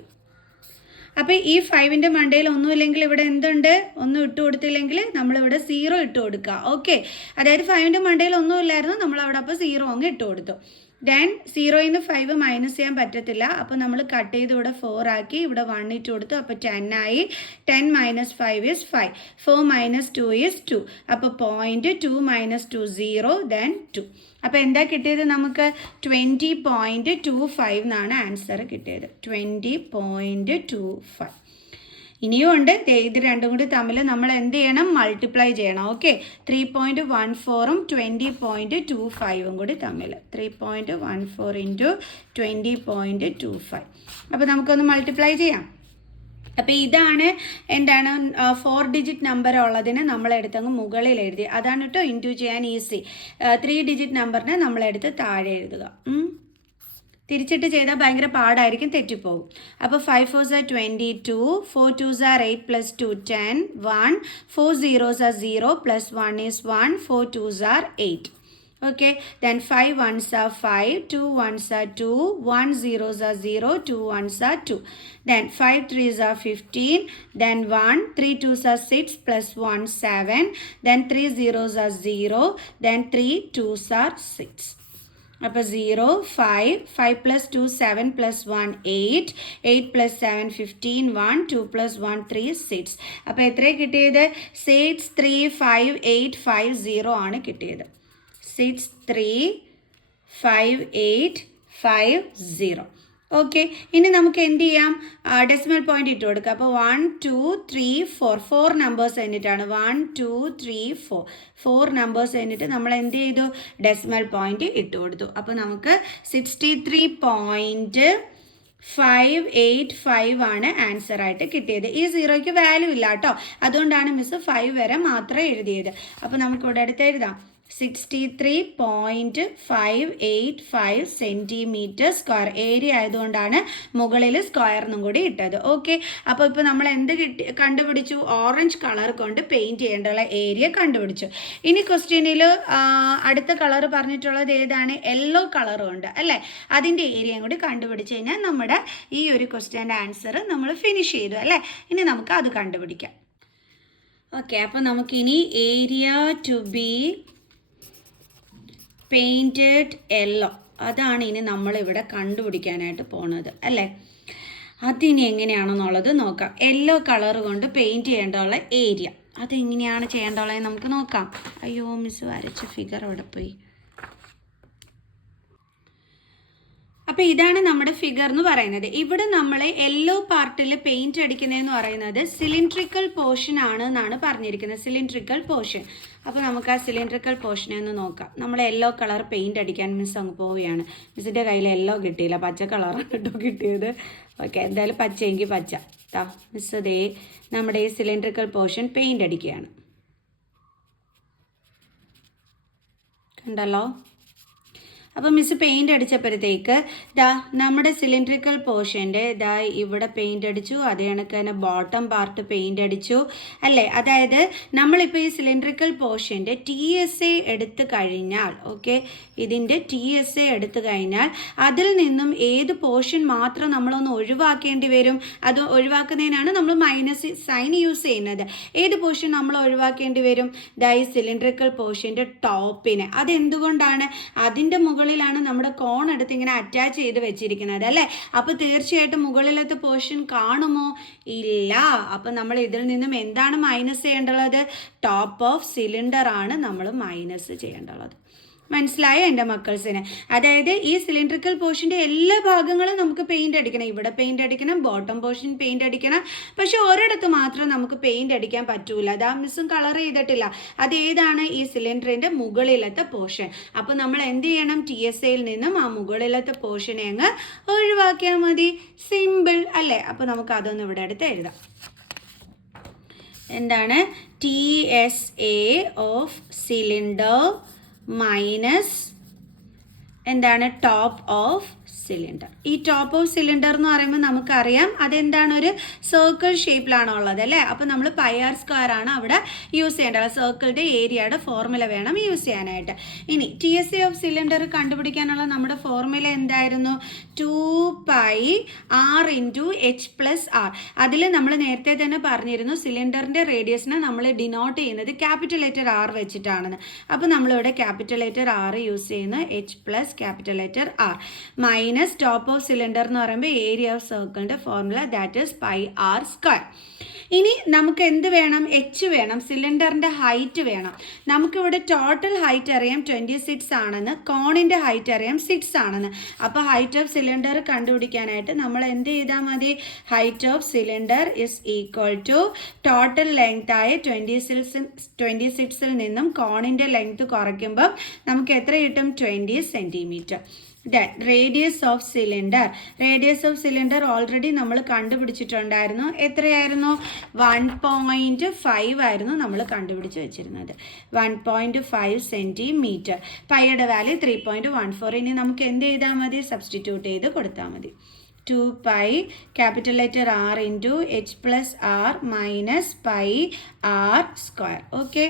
അപ്പോൾ ഈ 5ൻ്റെ മണ്ടയിൽ ഒന്നുമില്ലെങ്കിൽ ഇവിടെ എന്തുണ്ട്? ഒന്നും ഇട്ട് കൊടുത്തില്ലെങ്കിൽ നമ്മളിവിടെ 0 ഇട്ട് കൊടുക്കുക. ഓക്കെ, അതായത് 5ൻ്റെ മണ്ടയിൽ ഒന്നുമില്ലായിരുന്നു, നമ്മളവിടെ അപ്പോൾ 0 അങ്ങ് ഇട്ട് കൊടുത്തു. ദെൻ 0ൽ നിന്ന് 5 മൈനസ് ചെയ്യാൻ പറ്റത്തില്ല. അപ്പോൾ നമ്മൾ കട്ട് ചെയ്ത് ഇവിടെ 4 ആക്കി, ഇവിടെ 1 ഇട്ട് കൊടുത്തു. അപ്പോൾ 10 ആയി. 10 മൈനസ് 5 ഈസ് 5. 4 minus 2 is 2. അപ്പോൾ പോയിന്റ് 2 മൈനസ് 2 0, ദെൻ 2. അപ്പോൾ എന്താ കിട്ടിയത്? നമുക്ക് 20.25 എന്നാണ് ആൻസർ കിട്ടിയത്. 20.25. ഇനിയും ഉണ്ട്. ഇത് രണ്ടും കൂടി തമ്മിൽ നമ്മൾ എന്ത് ചെയ്യണം? മൾട്ടിപ്ലൈ ചെയ്യണം. ഓക്കെ, 3.14ഉം 20.25ഉം കൂടി തമ്മിൽ 3.14 ഇൻറ്റു 20.25. അപ്പോൾ നമുക്കൊന്ന് മൾട്ടിപ്ലൈ ചെയ്യാം. അപ്പോൾ ഇതാണ് എന്താണ് 4 ഡിജിറ്റ് നമ്പർ ഉള്ളതിന് നമ്മളെടുത്തങ്ങ് മുകളിൽ എഴുതി. അതാണ് കേട്ടോ ഇൻറ്റു ചെയ്യാൻ ഈസി. 3 ഡിജിറ്റ് നമ്പറിനെ നമ്മളെടുത്ത് താഴെ എഴുതുക. തിരിച്ചിട്ട് ചെയ്താൽ ഭയങ്കര പാടായിരിക്കും, തെറ്റിപ്പോകും. അപ്പോൾ 5 4s are 22, 4 2s are 8 plus 2 10, 1, 4 0s are 0 plus 1 is 1, 4 2s are 8. Okay, then 5 1s are 5, 2 1s are 2, 1 0s are 0, 2 1s are 2. Then 5 3s are 15, then 1, 3 2s are 6 plus 1 7, then 3 0s are 0, then 3 2s are 6. അപ്പോൾ 0 5 5 plus 2 7 plus 1 8, 8 plus 7 15, 1 2 plus 1 3 6. അപ്പോൾ എത്രയാണ് കിട്ടിയത്? 6 3 5 8 5 0 ആണ് കിട്ടിയത്. 6 3 5 8 5 0. Okay, ഇനി നമുക്ക് എന്ത് ചെയ്യാം? ഡെസിമൽ പോയിന്റ് ഇട്ട് കൊടുക്കുക. അപ്പോൾ 1 2 3 4 4 നമ്പേഴ്സ് കഴിഞ്ഞിട്ടാണ് 1 2 3 4 4 നമ്പേഴ്സ് കഴിഞ്ഞിട്ട് നമ്മൾ എന്ത് ചെയ്തു? ഡെസിമൽ പോയിന്റ് ഇട്ട് കൊടുത്തു. അപ്പോൾ നമുക്ക് 63.585 ആണ് ആൻസർ ആയിട്ട് കിട്ടിയത്. ഈ 0യ്ക്ക് വാല്യൂ ഇല്ല കേട്ടോ, അതുകൊണ്ടാണ് മിസ് 5 വരെ മാത്രം എഴുതിയത്. അപ്പോൾ നമുക്ക് ഇവിടെ അടുത്ത് എഴുതാം 63.585 സെൻറ്റിമീറ്റർ സ്ക്വയർ. ഏരിയ ആയതുകൊണ്ടാണ് മുകളിൽ സ്ക്വയർ എന്നും കൂടി ഇട്ടത്. ഓക്കെ, അപ്പോൾ ഇപ്പോൾ നമ്മൾ എന്ത് കണ്ടുപിടിച്ചു? ഓറഞ്ച് കളർ കൊണ്ട് പെയിൻറ്റ് ചെയ്യേണ്ടുള്ള ഏരിയ കണ്ടുപിടിച്ചു. ഇനി ക്വസ്റ്റ്യനിൽ അടുത്ത കളർ പറഞ്ഞിട്ടുള്ളത് ഏതാണ്? യെല്ലോ കളർ കൊണ്ട് അല്ലേ? അതിൻ്റെ ഏരിയയും കൂടി കണ്ടുപിടിച്ച് കഴിഞ്ഞാൽ നമ്മുടെ ഈ ഒരു ക്വസ്റ്റ്യൻ്റെ ആൻസർ നമ്മൾ ഫിനിഷ് ചെയ്തു അല്ലേ? ഇനി നമുക്ക് അത് കണ്ടുപിടിക്കാം. ഓക്കെ, അപ്പോൾ നമുക്കിനി area to be painted yellow, അതാണ് ഇനി നമ്മളിവിടെ കണ്ടുപിടിക്കാനായിട്ട് പോണത് അല്ലേ? അതിനി എങ്ങനെയാണെന്നുള്ളത് നോക്കാം. യെല്ലോ കളർ കൊണ്ട് പെയിൻറ്റ് ചെയ്യേണ്ടുള്ള ഏരിയ അതെങ്ങനെയാണ് ചെയ്യേണ്ടുള്ളത് നമുക്ക് നോക്കാം. അയ്യോ മിസ് വരച്ച ഫിഗർ അവിടെ പോയി. അപ്പോൾ ഇതാണ് നമ്മുടെ ഫിഗർ എന്ന് പറയുന്നത്. ഇവിടെ നമ്മൾ യെല്ലോ പാർട്ടിൽ പെയിൻറ്റ് അടിക്കുന്നതെന്ന് പറയുന്നത് സിലിണ്ട്രിക്കൽ പോർഷൻ ആണ് എന്നാണ് പറഞ്ഞിരിക്കുന്നത്. Cylindrical portion. അപ്പോൾ നമുക്ക് ആ സിലിണ്ട്രിക്കൽ പോർഷനെ ഒന്ന് നോക്കാം. നമ്മൾ യെല്ലോ കളർ പെയിൻറ്റ് അടിക്കാൻ മിസ് അങ്ങ് പോവുകയാണ്. മിസ്സിൻ്റെ കയ്യിൽ യെല്ലോ കിട്ടിയില്ല, പച്ച കളറാണ് കേട്ടോ കിട്ടിയത്. ഓക്കെ, എന്തായാലും പച്ചയെങ്കിൽ പച്ച. മിസ് ദേ നമ്മുടെ ഈ സിലിണ്ട്രിക്കൽ പോർഷൻ പെയിൻറ്റ് അടിക്കുകയാണ്. ഉണ്ടല്ലോ. അപ്പോൾ മിസ് പെയിൻ്റ് അടിച്ചപ്പോഴത്തേക്ക് നമ്മുടെ സിലിണ്ട്രിക്കൽ പോർഷൻ്റെ ഇവിടെ പെയിൻ്റ് അടിച്ചു, അതേ കണക്ക് തന്നെ ബോട്ടം പാർട്ട് പെയിൻ്റ് അടിച്ചു അല്ലേ. അതായത് നമ്മളിപ്പോൾ ഈ സിലിണ്ട്രിക്കൽ പോർഷൻ്റെ TSA എടുത്തു കഴിഞ്ഞാൽ, ഓക്കെ, ഇതിൻ്റെ TSA എടുത്തു കഴിഞ്ഞാൽ അതിൽ നിന്നും ഏത് പോർഷൻ മാത്രം നമ്മളൊന്ന് ഒഴിവാക്കേണ്ടി വരും. അത് ഒഴിവാക്കുന്നതിനാണ് നമ്മൾ മൈനസ് സൈൻ യൂസ് ചെയ്യുന്നത്. ഏത് പോർഷൻ നമ്മൾ ഒഴിവാക്കേണ്ടി വരും? ഈ സിലിണ്ട്രിക്കൽ പോർഷൻ്റെ ടോപ്പിന്. അതെന്തുകൊണ്ടാണ്? അതിൻ്റെ മുകളിലാണ് നമ്മുടെ കോൺ എടുത്ത് ഇങ്ങനെ അറ്റാച്ച് ചെയ്ത് വെച്ചിരിക്കുന്നത് അല്ലേ. അപ്പോൾ തീർച്ചയായിട്ടും മുകളിലത്തെ പോർഷൻ കാണുമോ? ഇല്ല. അപ്പം നമ്മൾ ഇതിൽ നിന്നും എന്താണ് മൈനസ് ചെയ്യേണ്ടത്? ടോപ്പ് ഓഫ് സിലിണ്ടർ ആണ് നമ്മൾ മൈനസ് ചെയ്യേണ്ടത്. മനസ്സിലായോ എൻ്റെ മക്കൾസിന്? അതായത് ഈ സിലിണ്ട്രിക്കൽ പോർഷൻ്റെ എല്ലാ ഭാഗങ്ങളും നമുക്ക് പെയിൻ്റ് അടിക്കണം. ഇവിടെ പെയിൻ്റ് അടിക്കണം, ബോട്ടം പോർഷൻ പെയിൻ്റ് അടിക്കണം. പക്ഷെ ഒരിടത്ത് മാത്രം നമുക്ക് പെയിൻ്റ് അടിക്കാൻ പറ്റൂല. അതാ മിസ്സും കളർ ചെയ്തിട്ടില്ല. അതേതാണ്? ഈ സിലിണ്ടറിൻ്റെ മുകളിലത്തെ പോർഷൻ. അപ്പോൾ നമ്മൾ എന്ത് ചെയ്യണം? TSAയിൽ നിന്നും ആ മുകളിലത്തെ പോർഷനെ അങ്ങ് ഒഴിവാക്കിയാൽ മതി. സിമ്പിൾ അല്ലേ? അപ്പോൾ നമുക്ക് അതൊന്ന് ഇവിടെ അടുത്ത് എഴുതാം. എന്താണ്? TSA ഓഫ് സിലിണ്ടർ മൈനസ് എന്താണ്? Top of cylinder. ഈ ടോപ്പ് ഓഫ് സിലിണ്ടർ എന്ന് പറയുമ്പോൾ നമുക്കറിയാം അതെന്താണ്? ഒരു സർക്കിൾ ഷേപ്പിലാണോ ഉള്ളത് അല്ലേ. അപ്പോൾ നമ്മൾ πr² ആണ് അവിടെ യൂസ് ചെയ്യേണ്ടത്. സർക്കിളിൻ്റെ ഏരിയയുടെ ഫോർമുല വേണം യൂസ് ചെയ്യാനായിട്ട്. ഇനി TSA ഓഫ് സിലിണ്ടർ കണ്ടുപിടിക്കാനുള്ള നമ്മുടെ ഫോർമുല എന്തായിരുന്നു? 2πr × h+r. അതിൽ നമ്മൾ നേരത്തെ തന്നെ പറഞ്ഞിരുന്നു സിലിണ്ടറിൻ്റെ റേഡിയസിനെ നമ്മൾ ഡിനോട്ട് ചെയ്യുന്നത് ക്യാപിറ്റൽ ലെറ്റർ R വെച്ചിട്ടാണെന്ന്. അപ്പോൾ നമ്മളിവിടെ ക്യാപിറ്റൽ ലെറ്റർ R യൂസ് ചെയ്യുന്നു. h+R minus top of cylinder എന്ന് പറയുമ്പോൾ ഏരിയ ഓഫ് സർക്കിളിൻ്റെ ഫോർമുല ദാറ്റ് ഈസ് πr². ഇനി നമുക്ക് എന്ത് വേണം? h വേണം. സിലിണ്ടറിൻ്റെ ഹൈറ്റ് വേണം. നമുക്കിവിടെ ടോട്ടൽ ഹൈറ്റ് അറിയാം 26 ആണെന്ന്, കോണിൻ്റെ ഹൈറ്റ് അറിയാം 6 ആണെന്ന്. അപ്പോൾ ഹൈറ്റ് ഓഫ് സിലിണ്ടർ കണ്ടുപിടിക്കാനായിട്ട് നമ്മൾ എന്ത് ചെയ്താൽ മതി? Height of cylinder is equal to total length ആയ 26ൽ നിന്നും കോണിൻ്റെ ലെങ്ത് കുറയ്ക്കുമ്പോൾ നമുക്ക് എത്ര കിട്ടും? 20 centimetre. Radius of cylinder already നമ്മൾ കണ്ടുപിടിച്ചിട്ടുണ്ടായിരുന്നു. എത്രയായിരുന്നു? 1.5 ആയിരുന്നു നമ്മൾ കണ്ടുപിടിച്ച് വെച്ചിരുന്നത്. 1.5 സെൻറ്റിമീറ്റർ. പൈയുടെ വാല്യൂ 3.14. ഇനി നമുക്ക് എന്ത് ചെയ്താൽ മതി? സബ്സ്റ്റിറ്റ്യൂട്ട് ചെയ്ത് കൊടുത്താൽ മതി. 2π capital letter R × h+r minus πr². Okay,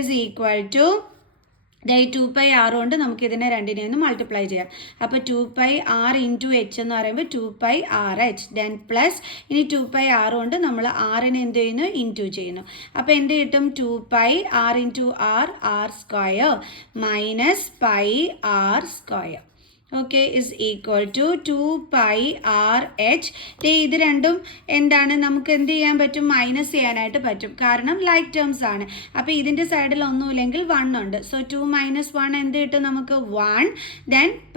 is equal to 2πr കൊണ്ട് നമുക്ക് ഇതിനെ രണ്ടിനെ ഒന്ന് മൾട്ടിപ്ലൈ ചെയ്യാം. അപ്പോൾ 2πr × h എന്ന് പറയുമ്പോൾ 2πrh ദെൻ പ്ലസ് ഇനി 2πr കൊണ്ട് നമ്മൾ ആറിനെ എന്ത് ചെയ്യുന്നു? ഇൻറ്റു ചെയ്യുന്നു. അപ്പോൾ എന്ത് കിട്ടും? 2πr × r² minus πr². Okay, is equal to 2πrh. ഇത് രണ്ടും എന്താണ്? നമുക്ക് എന്ത് ചെയ്യാൻ പറ്റും? മൈനസ് ചെയ്യാനായിട്ട് പറ്റും. കാരണം ലൈക്ക് ടേംസ് ആണ്. അപ്പോൾ ഇതിൻ്റെ സൈഡിൽ ഒന്നുമില്ലെങ്കിൽ 1 ഉണ്ട്. സോ 2 - 1 എന്ത് കിട്ടും നമുക്ക്? 1 ദെൻ π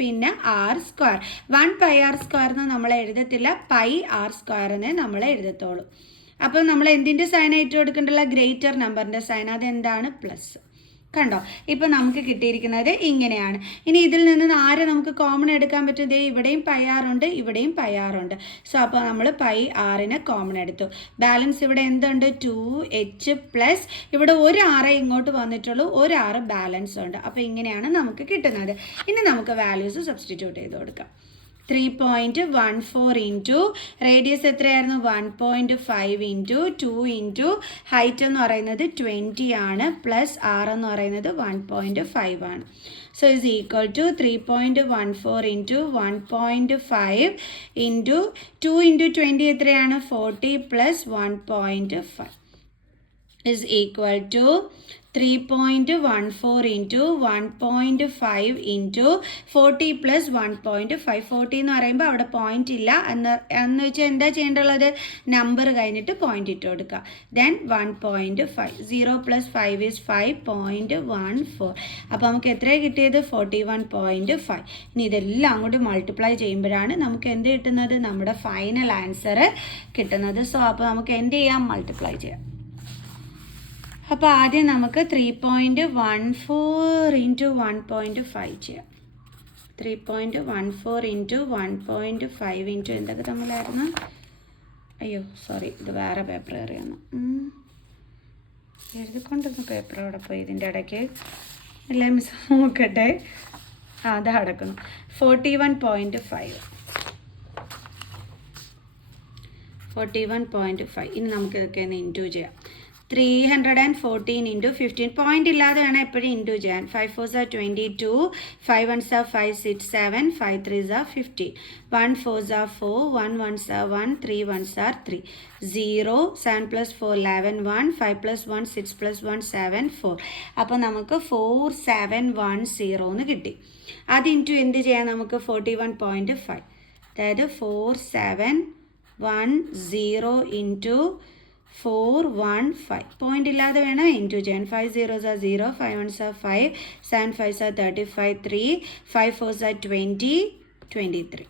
പിന്നെ r². 1πr² എന്ന് നമ്മൾ എഴുതത്തില്ല, πr² നമ്മൾ എഴുതത്തുള്ളൂ. അപ്പോൾ നമ്മൾ എന്തിൻ്റെ സൈൻ ആയിട്ട് കൊടുക്കേണ്ടല്ല? ഗ്രേറ്റർ നമ്പറിൻ്റെ സൈൻ. അതെന്താണ്? പ്ലസ്. കണ്ടോ? ഇപ്പോൾ നമുക്ക് കിട്ടിയിരിക്കുന്നത് ഇങ്ങനെയാണ്. ഇനി ഇതിൽ നിന്ന് ആരെ നമുക്ക് കോമൺ എടുക്കാൻ പറ്റും? ദേ ഇവിടെയും πr ഉണ്ട്, ഇവിടെയും πr ഉണ്ട്. സോ അപ്പോൾ നമ്മൾ πrനെ കോമൺ എടുത്തു. ബാലൻസ് ഇവിടെ എന്തുണ്ട്? 2h പ്ലസ് ഇവിടെ ഒരു r ഇങ്ങോട്ട് വന്നിട്ടുള്ളൂ, ഒരു r ബാലൻസ് ഉണ്ട്. അപ്പോൾ ഇങ്ങനെയാണ് നമുക്ക് കിട്ടുന്നത്. ഇനി നമുക്ക് വാല്യൂസ് സബ്സ്റ്റിറ്റ്യൂട്ട് ചെയ്ത് കൊടുക്കാം. 3.14 ഇൻറ്റു റേഡിയസ് എത്രയായിരുന്നു? 1.5 ഇൻറ്റു 2 ഇൻറ്റു ഹൈറ്റ് എന്ന് പറയുന്നത് 20 ആണ്, പ്ലസ് r എന്ന് പറയുന്നത് 1.5 ആണ്. So is equal to 3.14 into 1.5 into 2 into 20 എത്രയാണ്? 40 plus 1.5 is equal to 3.14 into 1.5 into 40 plus 1.5. 40 എന്ന് പറയുമ്പോൾ അവിടെ പോയിന്റ് ഇല്ല എന്ന് വെച്ചാൽ എന്താ ചെയ്യേണ്ടത്? നമ്പർ കഴിഞ്ഞിട്ട് പോയിന്റ് ഇട്ട് കൊടുക്കുക. ദെൻ 1.5. 0 plus 5 is 5.14. അപ്പോൾ നമുക്ക് എത്രയാണ് കിട്ടിയത്? 41.5. ഇനി ഇതെല്ലാം അങ്ങോട്ട് മൾട്ടിപ്ലൈ ചെയ്യുമ്പോഴാണ് നമുക്ക് എന്ത് കിട്ടുന്നത്? നമ്മുടെ ഫൈനൽ ആൻസർ കിട്ടുന്നത്. സോ അപ്പോൾ നമുക്ക് എന്ത് ചെയ്യാം? മൾട്ടിപ്ലൈ ചെയ്യാം. അപ്പോൾ ആദ്യം നമുക്ക് 3.14 ഇൻറ്റു 1.5 ചെയ്യാം. 3.14 ഇൻറ്റു 1.5 ഇൻറ്റു എന്തൊക്കെ തമ്മിലായിരുന്നു? അയ്യോ സോറി, ഇത് വേറെ പേപ്പർ എറിയാന്ന് എഴുതിക്കൊണ്ടിരുന്ന പേപ്പർ അവിടെ പോയി ഇതിൻ്റെ ഇടയ്ക്ക്. അല്ലേ മിസ്? നോക്കട്ടെ. അത് കിടക്കുന്നു 41.5. 41.5. ഇനി നമുക്ക് ഇതൊക്കെ ഒന്ന് ഇൻറ്റു ചെയ്യാം. 314 ഇൻറ്റു 15. പോയിന്റ് ഇല്ലാതെ വേണം എപ്പോഴും ഇൻറ്റു ചെയ്യാൻ. 5 4s are 22, 5 1s are 5 6 7, 5 3s are 15, 1 4s are 4, 1 1s are 1, 3 1s are 3, 0, 7 plus 4 11, 1, 5 plus 1 6 plus 1 7, 4. അപ്പോൾ നമുക്ക് 4710 എന്ന് കിട്ടി. അത് ഇൻറ്റു എന്ത് ചെയ്യാം നമുക്ക്? 41.5. അതായത് 4710 ഇൻറ്റു 415. പോയിന്റ് ഇല്ലാതെ വേണം ഇൻറ്റു ചെയ്യാൻ. 5 0s are 0, 5 1s are 5, 7 5s are 35, 3, 5 4s are 20, 23.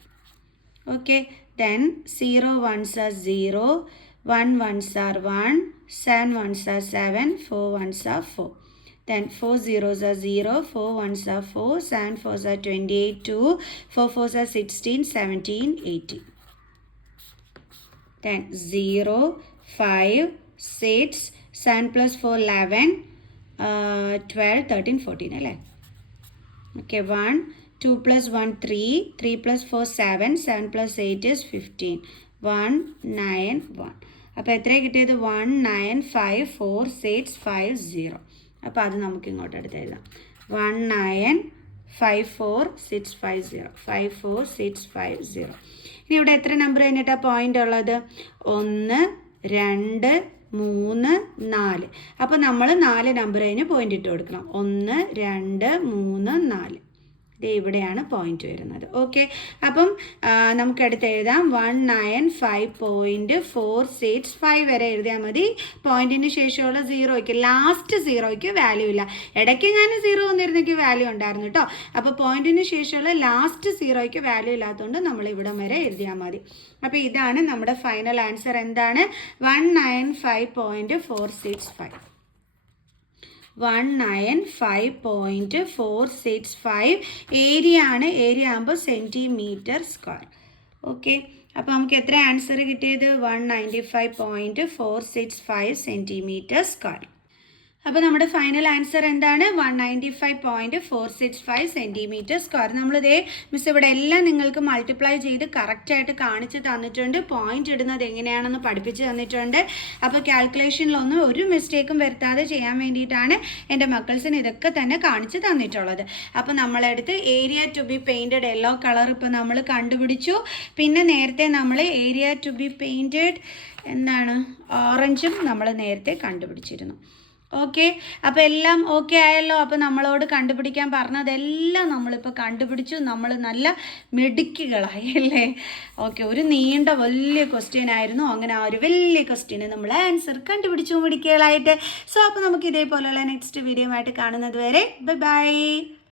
Okay, then 0 1s are 0, 1 1s are 1, 7 1s are 7, 4 1s are 4. Then 4 0s are 0, 4 1s are 4, 7 4s are 28, 2, 4 4s are 16, 17, 18. Then 0, 5, 6, 7 plus 4 11, 12, 13, 14 അല്ലേ? Okay. 1, 2 plus 1 3, 3 plus 4 7, 7 plus 8 is 15, 1 9 1. അപ്പോൾ എത്രയാണ് കിട്ടിയത്? 1 9 5 4 6 5 0. അപ്പോൾ അത് നമുക്ക് ഇങ്ങോട്ട് എടുത്ത് എഴുതാം. 1 9 5 4 6 5 0, 5 4 6 5 0. ഇനി ഇവിടെ എത്ര നമ്പർ കഴിഞ്ഞിട്ടാണ് പോയിന്റ് ഉള്ളത്? 1 2 3 4. അപ്പോൾ നമ്മൾ 4 നമ്പർ കഴിഞ്ഞ് പോയിന്റ് ഇട്ട് കൊടുക്കണം. 1 2 3 4. ഇവിടെയാണ് പോയിന്റ് വരുന്നത്. ഓക്കെ. അപ്പം നമുക്കടുത്ത് എഴുതാം 195.465 വരെ എഴുതിയാൽ മതി. പോയിന്റിന് ശേഷമുള്ള സീറോയ്ക്ക്, ലാസ്റ്റ് സീറോയ്ക്ക് വാല്യൂ ഇല്ല. ഇടയ്ക്ക് ഞാൻ 0 വന്നിരുന്നെങ്കിൽ വാല്യൂ ഉണ്ടായിരുന്നു കേട്ടോ. അപ്പോൾ പോയിന്റിന് ശേഷമുള്ള ലാസ്റ്റ് സീറോയ്ക്ക് വാല്യൂ ഇല്ലാത്തതുകൊണ്ട് നമ്മൾ ഇവിടം വരെ എഴുതിയാൽ മതി. അപ്പോൾ ഇതാണ് നമ്മുടെ ഫൈനൽ ആൻസർ. എന്താണ്? 195.465. 195.465 ഏരിയ ആണ്. ഏരിയ ആകുമ്പോൾ സെൻറ്റിമീറ്റർ സ്ക്വയർ. ഓക്കെ. അപ്പോൾ നമുക്ക് എത്ര ആൻസർ കിട്ടിയത്? 195.465 സെൻറ്റിമീറ്റർ സ്ക്വയർ. അപ്പോൾ നമ്മുടെ ഫൈനൽ ആൻസർ എന്താണ്? 195.465 സെൻറ്റിമീറ്റർ സ്ക്വയർ. നമ്മളിതേ മിസ് ഇവിടെ എല്ലാം നിങ്ങൾക്ക് മൾട്ടിപ്ലൈ ചെയ്ത് കറക്റ്റായിട്ട് കാണിച്ച് തന്നിട്ടുണ്ട്. പോയിന്റ് ഇടുന്നത് എങ്ങനെയാണെന്ന് പഠിപ്പിച്ച് തന്നിട്ടുണ്ട്. അപ്പോൾ കാൽക്കുലേഷനിലൊന്നും ഒരു മിസ്റ്റേക്കും വരുത്താതെ ചെയ്യാൻ വേണ്ടിയിട്ടാണ് എൻ്റെ മക്കൾസിന് ഇതൊക്കെ തന്നെ കാണിച്ച് തന്നിട്ടുള്ളത്. അപ്പോൾ നമ്മളെടുത്ത് area to be painted yellow colour ഇപ്പോൾ നമ്മൾ കണ്ടുപിടിച്ചു. പിന്നെ നേരത്തെ നമ്മൾ ഏരിയ ടു ബി പെയിൻറ്റഡ് എന്താണ് ഓറഞ്ചും നമ്മൾ നേരത്തെ കണ്ടുപിടിച്ചിരുന്നു. ഓക്കെ. അപ്പോൾ എല്ലാം ഓക്കെ ആയല്ലോ. അപ്പോൾ നമ്മളോട് കണ്ടുപിടിക്കാൻ പറഞ്ഞതെല്ലാം നമ്മളിപ്പോൾ കണ്ടുപിടിച്ചു. നമ്മൾ നല്ല മിടുക്കികളായി അല്ലേ? ഓക്കെ. ഒരു നീണ്ട വലിയ ക്വസ്റ്റ്യൻ ആയിരുന്നു. അങ്ങനെ ആ ഒരു വലിയ ക്വസ്റ്റ്യന് നമ്മൾ ആൻസർ കണ്ടുപിടിച്ചു മിടുക്കികളായിട്ട്. സോ അപ്പോൾ നമുക്ക് ഇതേപോലെയുള്ള നെക്സ്റ്റ് വീഡിയോ ആയിട്ട് കാണുന്നത് വരെ ബൈ ബൈ.